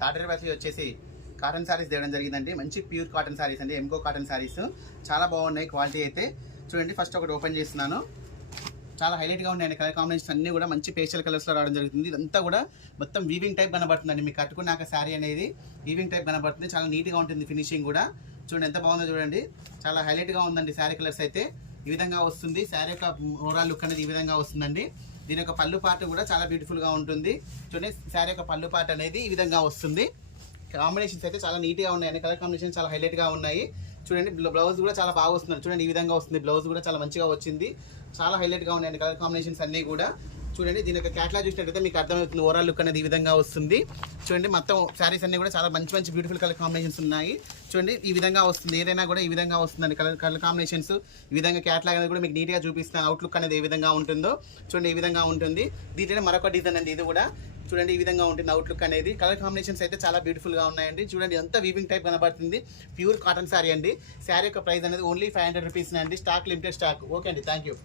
Third batch వచ్చేసి cotton saris తేవడం జరిగిందండి. మంచి ప్యూర్ కాటన్ శారీస్ అండి, ఎంకో కాటన్ శారీస్ చాలా బాగున్నాయి. క్వాలిటీ అయితే చూడండి. ఫస్ట్ ఒకటి ఓపెన్ చేస్తున్నాను. చాలా హైలైట్గా ఉన్నాయండి. కలర్ కాంబినేషన్ అన్నీ కూడా మంచి పేస్టల్ కలర్స్లో రావడం జరుగుతుంది. ఇదంతా కూడా మొత్తం వీవింగ్ టైప్ కనబడుతుందండి. మీకు కట్టుకున్నాక శారీ అనేది వీవింగ్ టైప్ కనబడుతుంది. చాలా నీట్గా ఉంటుంది ఫినిషింగ్ కూడా. చూడండి ఎంత బాగుందో చూడండి. చాలా హైలైట్గా ఉందండి. శారీ కలర్స్ అయితే ఈ విధంగా వస్తుంది. శారీ యొక్క ఓవరాల్ లుక్ అనేది ఈ విధంగా వస్తుందండి. దీని యొక్క పళ్ళు పార్ట్ కూడా చాలా బ్యూటిఫుల్గా ఉంటుంది. చూడండి శారీ యొక్క పళ్ళు పార్ట్ అనేది ఈ విధంగా వస్తుంది. కాంబినేషన్స్ అయితే చాలా నీట్గా ఉన్నాయండి. కలర్ కాంబినేషన్ చాలా హైలైట్గా ఉన్నాయి. చూడండి బ్లౌజ్ కూడా చాలా బాగా వస్తుంది. చూడండి ఈ విధంగా వస్తుంది. బ్లౌజ్ కూడా చాలా మంచిగా వచ్చింది. చాలా హైలైట్గా ఉన్నాయండి కలర్ కాంబినేషన్స్ అన్నీ కూడా. చూడండి దీని యొక్క క్యాట్లాగ్ చూసినట్టయితే మీకు అర్థమవుతుంది. ఓవరాల్ లుక్ అనేది ఈ విధంగా వస్తుంది. చూడండి మొత్తం శారీస్ అన్నీ కూడా చాలా మంచి మంచి బ్యూటిఫుల్ కలర్ కాంబినేషన్స్ ఉన్నాయి. చూడండి ఈ విధంగా వస్తుంది. ఏదైనా కూడా ఈ విధంగా వస్తుందండి. కలర్ కాంబినేషన్స్ ఈ విధంగా క్యాట్లాగ్ అనేది కూడా మీకు నీట్గా చూపిస్తున్నాను. అవుట్లుక్ అనేది ఏ విధంగా ఉంటుందో చూడండి ఈ విధంగా ఉంటుంది. దీంట్లో మరొక డిజైన్ అండి. ఇది కూడా చూడండి ఈ విధంగా ఉంటుంది అవుట్లుక్ అనేది. కలర్ కాంబినేషన్స్ అయితే చాలా బ్యూటిఫుల్గా ఉన్నాయండి. చూడండి ఎంత వీవింగ్ టైప్ కనబడుతుంది. ప్యూర్ కాటన్ శారీ అండి. శారీ యొక్క ప్రైస్ అనేది ఓన్లీ 500 రూపీస్ అండి. Stock limited stock. ఓకే అండి, థ్యాంక్ యూ.